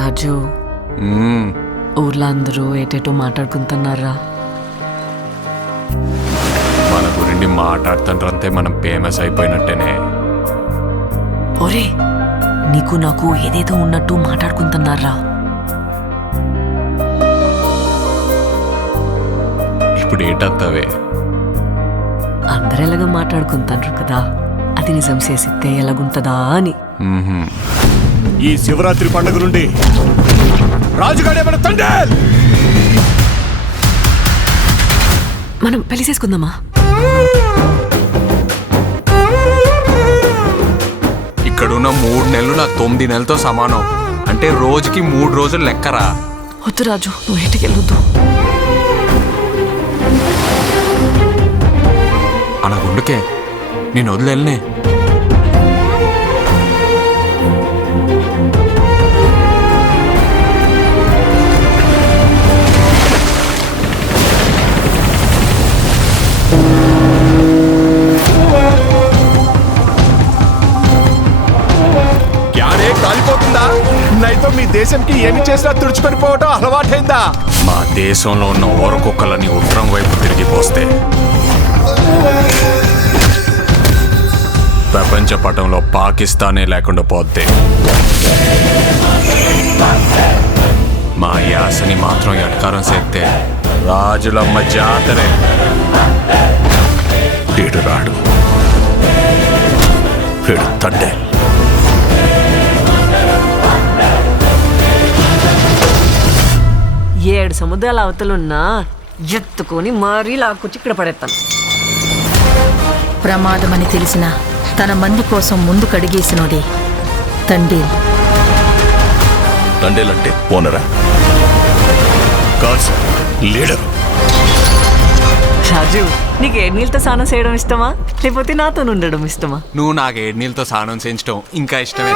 రాజు, ఊర్లో అందరూ ఏటేటో మాట్లాడుకుంటున్నారా? మన గురించి మాట్లాడుతుంటే మనం ఫేమస్ అయిపోయినట్టేనే. ఒరే, నీకు నాకు ఏదేదో ఉన్నట్టు మాట్లాడుకుంటున్నారా? ఇప్పుడు ఏటత్తవే? అందరు ఎలాగ మాట్లాడుకుంటారు కదా, అది నిజం చేసిస్తే ఎలాగుంటదా అని. ఈ శివరాత్రి పండుగ నుండి రాజుగాడే మన తండ్రి. మనం పెళ్లి చేసుకుందామా? ఇక్కడున్న 3 నెలలు నా 9 నెలలతో సమానం. అంటే రోజుకి 3 రోజులు లెక్కరా. వద్దు రాజు, నువ్వు ఇంటికి వెళ్ళొద్దు. అలా గుండుకే నేను వదిలేనే. కాలిపోతుందా? నైతో మీ దేశంకి ఏమి చేసినా తుడుచుకొని పోవటం అలవాటైందా? మా దేశంలో ఉన్న ఓరకుక్కలని ఉత్తరం వైపు తిరిగిపోస్తే ప్రపంచ పటంలో పాకిస్తానే లేకుండా పోతే మా యాసని మాత్రం ఎట్కారం చేస్తే రాజులమ్మ జాతరే. వీడు రాడు, వీడు తండ్రి. ఏడు సముద్రాల అవతలున్నా ఎత్తుకొని మరీ లాక్కొచ్చి ఇక్కడ పడేస్తాను. ప్రమాదమని తెలిసిన తన మంది కోసం ముందు కడిగేసినోడే తండేల్. తండేలంటే ఓనరా? కాదు సార్, లీడరు. రాజు, నీకు ఏడు నీళ్ళతో స్నానం చేయడం ఇష్టమా, లేకపోతే నాతో ఉండడం ఇష్టమా? నువ్వు నాకు 7 నీళ్ళతో స్నానం చేయించడం ఇంకా ఇష్టమే.